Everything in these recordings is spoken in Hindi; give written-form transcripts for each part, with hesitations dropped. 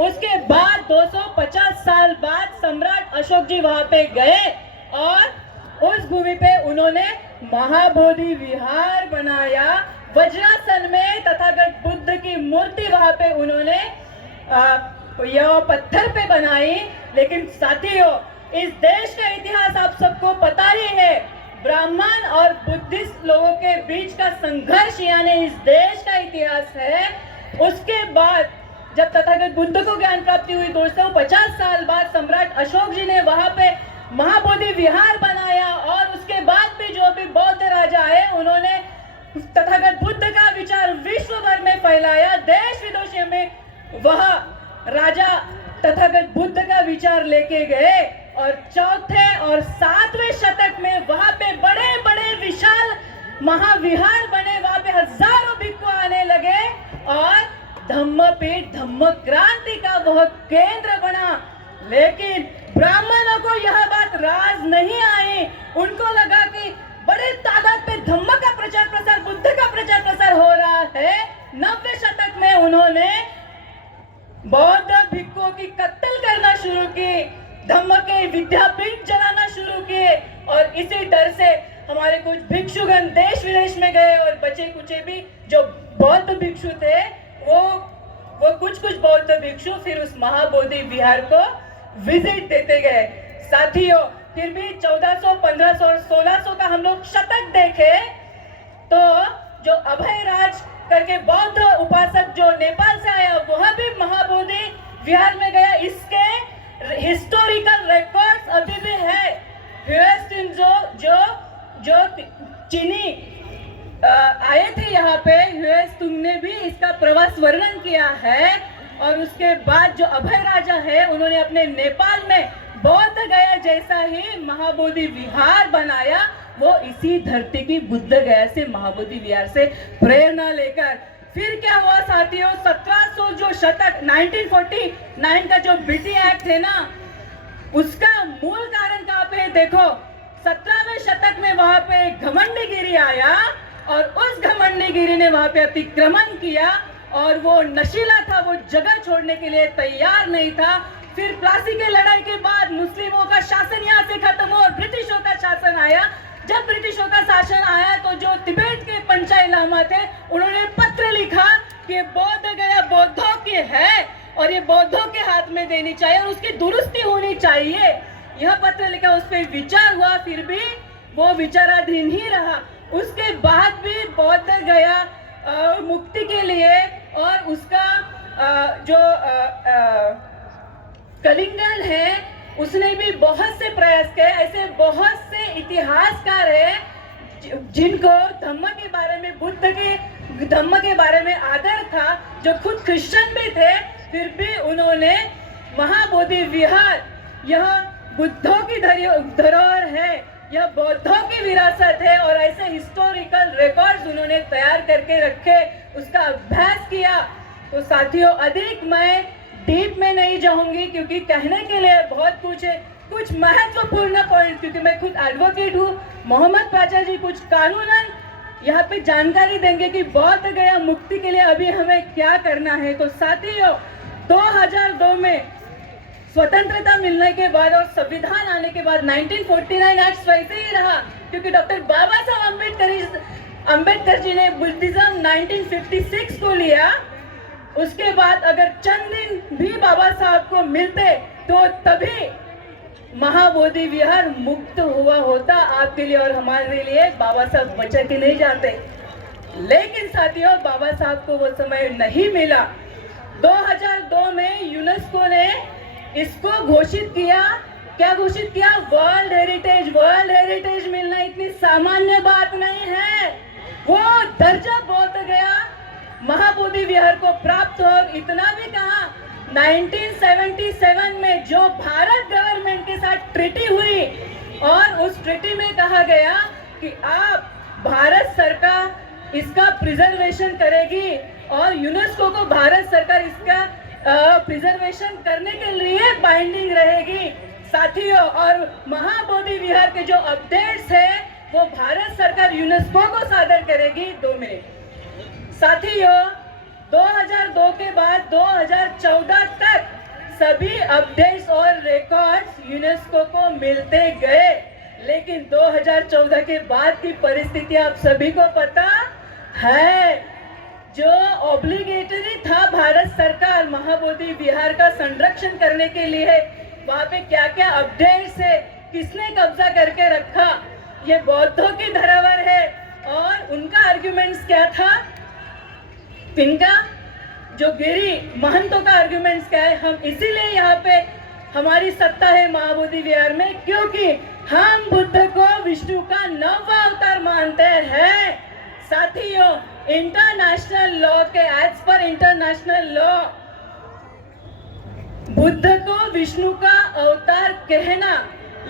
उसके बाद 250 साल बाद सम्राट अशोक जी वहां पे गए और उस भूमि पे उन्होंने महाबोधि विहार बनाया। वज्रासन में तथागत बुद्ध की मूर्ति वहां पे उन्होंने यह पत्थर पे बनाई। लेकिन साथियों, इस देश का इतिहास आप सबको पता ही है, ब्राह्मण और बुद्धिस्ट लोगों के बीच का संघर्ष यानी इस देश का इतिहास है। उसके बाद जब तथागत बुद्ध को ज्ञान प्राप्ति हुई 250 साल बाद सम्राट अशोक जी ने वहां पे महाबोधि विहार बनाया और उसके बाद भी जो भी बौद्ध राजा आए उन्होंने तथागत बुद्ध का विचार विश्व भर में फैलाया। देश विदेश में वह राजा तथागत बुद्ध का विचार लेके गए और चौथे और 7वें शतक में वहां पे बड़े बड़े विशाल महाविहार बने। वहां पे हजारों भिक्षु आने लगे और धम्मपीठ धम्म क्रांति का वह केंद्र बना। लेकिन ब्राह्मणों को यह बात राज नहीं आई। उनको लगा कि बड़े तादाद पे धम्म का प्रचार प्रसार, बुद्ध का प्रचार प्रसार हो रहा है। 90वें शतक में उन्होंने बौद्ध भिक्षुओं की कत्ल करना शुरू की, धम्म के विद्यापीठ जलाना शुरू किए और इसी डर से हमारे कुछ भिक्षुगण देश विदेश में गए और बचे कुचे भी जो बौद्ध भिक्षु थे वो कुछ बौद्ध भिक्षु फिर उस महाबोधि विहार को विजिट देते गए। साथियों, फिर भी 1400, 1500 और 1600 का हम लोग शतक देखे तो जो अभय राज करके बौद्ध उपासक जो नेपाल से आया वह भी महाबोधि विहार में गया। इसके हिस्टोरिकल रिकॉर्ड्स अभी भी है। ह्वेस्टिन जो चीनी आए थे यहाँ पे, ह्वेस्टिन ने भी इसका प्रवास वर्णन किया है। और उसके बाद जो अभय राजा है उन्होंने अपने नेपाल में बौद्ध गया जैसा ही महाबोधि विहार बनाया। वो इसी धरती की बुद्ध गया से महाबोधि विहार से प्रेरणा लेकर फिर क्या हुआ साथियों, 1700 जो शतक 1949 का जो बीटी एक्ट है ना, उसका मूल कारण कहाँ पे देखो। 17वें शतक में वहां पे घमंडीगिरी आया और उस घमंडीगिरी ने वहां पे अतिक्रमण किया और वो नशीला था, वो जगह छोड़ने के लिए तैयार नहीं था। फिर प्लासी की लड़ाई के बाद मुस्लिमों का शासन यहाँ से खत्म हुआ और ब्रिटिशों का शासन आया। जब ब्रिटिशों का शासन आया तो जो तिब्बत के पंचाई लामा थे उन्होंने पत्र लिखा कि बौद्ध गया बौद्धों की है और ये बौद्धों के हाथ में देनी चाहिए और उसकी दुरुस्ती होनी चाहिए। यह पत्र लिखा, उस पर विचार हुआ, फिर भी वो विचाराधीन ही रहा। उसके बाद भी बौद्ध गया मुक्ति के लिए और उसका जो कलिंगन है उसने भी बहुत से प्रयास किए। ऐसे बहुत से इतिहासकार हैं जिनको धम्म के बारे में, बुद्ध के धम्म के बारे में आदर था, जो खुद क्रिश्चियन भी थे, फिर भी उन्होंने महाबोधि विहार, यह बुद्धों की धरोहर है, यह बौद्धों की विरासत है और ऐसे हिस्टोरिकल रिकॉर्ड्स उन्होंने तैयार करके रखे, उसका अभ्यास किया। तो साथियों, अधिक मैं डीप में नहीं जाऊंगी क्योंकि कहने के लिए बहुत कुछ है। कुछ महत्वपूर्ण पॉइंट, क्योंकि मैं खुद एडवोकेट हूँ, मोहम्मद पाचा जी कुछ कानूनन यहाँ पे जानकारी देंगे कि बौद्ध गया मुक्ति के लिए अभी हमें क्या करना है। तो साथियों, 2002 में स्वतंत्रता मिलने के बाद और संविधान आने के बाद 1949 एक्ट वैसे ही रहा क्योंकि डॉक्टर बाबा साहब अम्बेडकर जी ने बुद्धिज्म 1956 को लिया। उसके बाद अगर चंद दिन भी बाबा साहब को मिलते तो तभी महाबोधि विहार मुक्त हुआ होता आपके लिए और हमारे लिए। बाबा साहब बचा के नहीं जाते, लेकिन साथियों बाबा साहब को वो समय नहीं मिला। 2002 में यूनेस्को ने इसको घोषित किया, क्या घोषित किया, वर्ल्ड हेरिटेज। वर्ल्ड हेरिटेज मिलना इतनी सामान्य बात नहीं है। वो दर्जा बौद्ध गया महाबोधि विहार को प्राप्त हो। इतना भी कहा, 1977 में जो भारत गवर्नमेंट के साथ ट्रीटी हुई और उस ट्रीटी में कहा गया कि आप भारत सरकार इसका प्रिजर्वेशन करेगी और यूनेस्को को भारत सरकार इसका प्रिजर्वेशन करने के लिए बाइंडिंग रहेगी। साथियों, और महाबोधि विहार के जो अपडेट्स है वो भारत सरकार यूनेस्को को सादर करेगी। 2 मिनट। साथियों, 2002 के बाद 2014 तक सभी अपडेट्स और रिकॉर्ड्स यूनेस्को को मिलते गए, लेकिन 2014 के बाद की परिस्थिति आप सभी को पता है। जो ऑब्लिगेटरी था भारत सरकार महाबोधि विहार का संरक्षण करने के लिए, वहाँ पे क्या क्या अपडेट्स है, किसने कब्जा करके रखा, ये बौद्धों की धरोहर है। और उनका आर्ग्यूमेंट्स क्या था, इनका जो गिरी महंतों का आर्ग्यूमेंट्स क्या है, हम इसीलिए यहाँ पे हमारी सत्ता है महाबोधि विहार में क्योंकि हम बुद्ध को विष्णु का 9वां अवतार मानते हैं। साथियों, इंटरनेशनल लॉ के एज पर इंटरनेशनल लॉ बुद्ध को विष्णु का अवतार कहना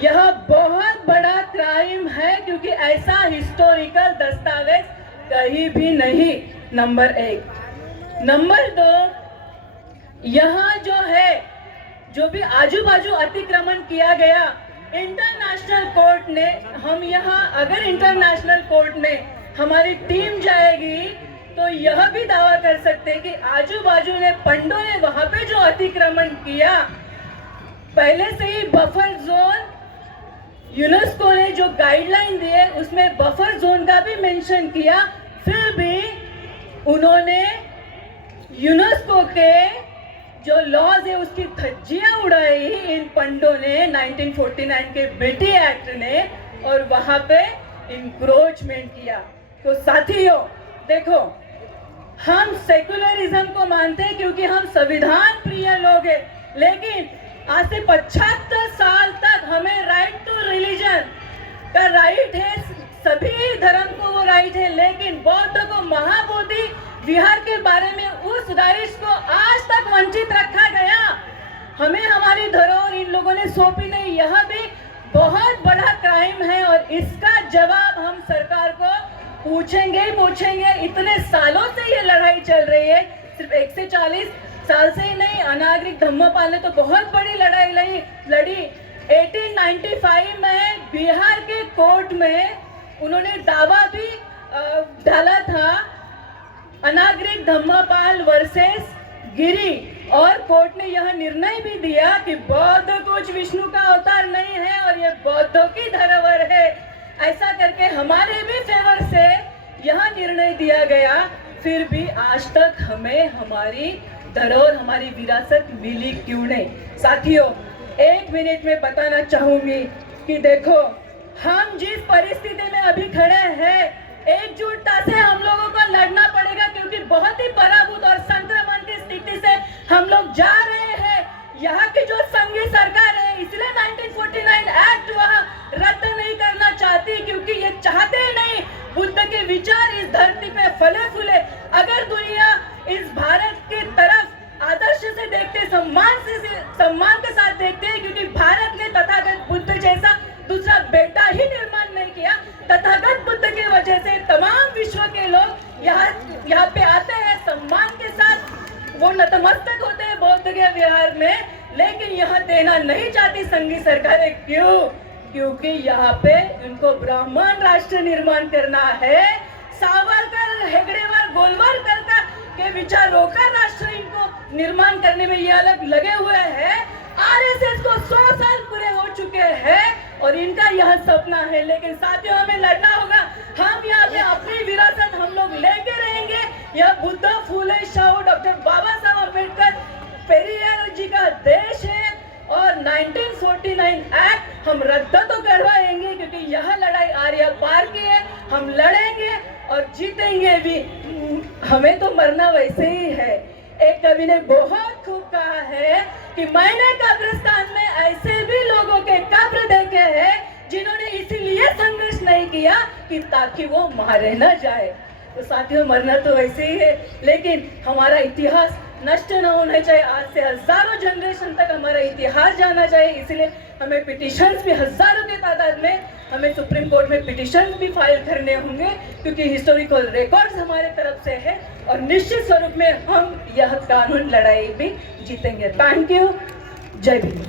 यह बहुत बड़ा क्राइम है क्योंकि ऐसा हिस्टोरिकल दस्तावेज कहीं भी नहीं। नंबर 1। नंबर 2, यहाँ जो है जो भी आजू बाजू अतिक्रमण किया गया, इंटरनेशनल कोर्ट ने, हम यहाँ अगर इंटरनेशनल कोर्ट में हमारी टीम जाएगी तो यह भी दावा कर सकते हैं कि आजू बाजू ने पंडों ने वहां पे जो अतिक्रमण किया, पहले से ही बफर जोन यूनेस्को ने जो गाइडलाइन दिए उसमें बफर जोन का भी मेंशन किया, फिर भी उन्होंने यूनेस्को के जो लॉज है उसकी धज्जियां उड़ाई इन पंडों ने 1949 के बेटी एक्ट ने, और वहां पे इंक्रोचमेंट किया। तो साथियों देखो, हम सेकुलरिज्म को मानते हैं क्योंकि हम संविधान प्रिय लोग हैं, लेकिन आज से 75 साल तक हमें राइट टू रिलीजन का राइट है, सभी धर्म को वो राइट है, लेकिन बौद्ध को महाबोधि विहार के बारे में उस राइट्स को आज तक वंचित रखा गया। हमें हमारी धरोहर इन लोगों ने सौंपी नहीं, यह भी बहुत बड़ा क्राइम है और इसका जवाब हम सरकार को पूछेंगे ही पूछेंगे। इतने सालों से ये लड़ाई चल रही है, सिर्फ 140 साल से ही नहीं, अनागरिक धम्मपाल ने तो बहुत बड़ी लड़ाई लड़ी। 1895 में बिहार के कोर्ट में उन्होंने दावा भी डाला था, अनागरिक धम्मपाल वर्सेस गिरी, और कोर्ट ने यह निर्णय भी दिया कि बौद्ध कुछ विष्णु का अवतार नहीं है और यह बौद्धों की धरोहर है। ऐसा करके हमारे भी फेवर से यह निर्णय दिया गया, फिर भी आज तक हमें हमारी धरोहर, हमारी विरासत मिली क्यों नहीं। साथियों, 1 मिनट में बताना चाहूंगी कि देखो, हम जिस परिस्थिति में अभी खड़े हैं, एकजुटता से हम लोगों को लड़ना पड़ेगा क्योंकि बहुत ही पराभूत और संक्रमण की स्थिति से हम लोग जा रहे हैं। यहाँ की जो संघीय सरकार है, इसलिए 1949 एक्ट वह रद्द नहीं करना चाहती क्योंकि ये चाहते ही नहीं बुद्ध के विचार इस धरती पे फले फूले। अगर दुनिया इस भारत की तरफ आदर्श से देखते, सम्मान के साथ देखते हैं, क्योंकि भारत ने तथागत बुद्ध जैसा दूसरा बेटा ही निर्माण नहीं किया। तथागत बुद्ध की वजह से तमाम विश्व के लोग यहाँ पे आते हैं, सम्मान के साथ वो नतमस्तक होते हैं बौद्ध के विहार में, लेकिन यहाँ देना नहीं चाहती संघीय सरकारें। क्यों? क्योंकि यहाँ पे उनको ब्राह्मण राष्ट्र निर्माण करना है। सावरकर, हेगड़ेवार, गोलवारकर के विचारों का राष्ट्र इनको निर्माण करने में ये अलग लगे हुए हैं। आरएसएस को 100 साल पूरे हो चुके हैं और इनका यह सपना है, लेकिन साथियों हमें लड़ना होगा। हम यहाँ पे अपनी विरासत हम लोग लेके रहेंगे। यह बुद्ध, फूले, शाहू, डॉक्टर बाबा साहब अम्बेडकर, पेरियार जी का देश है और 1949 एक्ट हम रद्द तो करवाएंगे क्योंकि यह लड़ाई आर्य पार की है। हम लड़ेंगे और जीतेंगे भी। हमें तो मरना वैसे ही है। एक कवि ने बहुत खूब कहा है कि मैंने कब्रिस्तान में ऐसे भी लोगों के कब्र देखे हैं जिन्होंने इसीलिए संघर्ष नहीं किया कि ताकि वो मारे न जाए। तो साथियों, मरना तो वैसे ही है, लेकिन हमारा इतिहास नष्ट न होना चाहिए। आज से हजारों जनरेशन तक हमारा इतिहास जाना चाहिए। इसलिए हमें पिटिशंस भी हजारों की तादाद में हमें सुप्रीम कोर्ट में पिटिशंस भी फाइल करने होंगे क्योंकि हिस्टोरिकल रिकॉर्ड्स हमारे तरफ से है और निश्चित स्वरूप में हम यह कानून लड़ाई भी जीतेंगे। Thank you. जय भीम।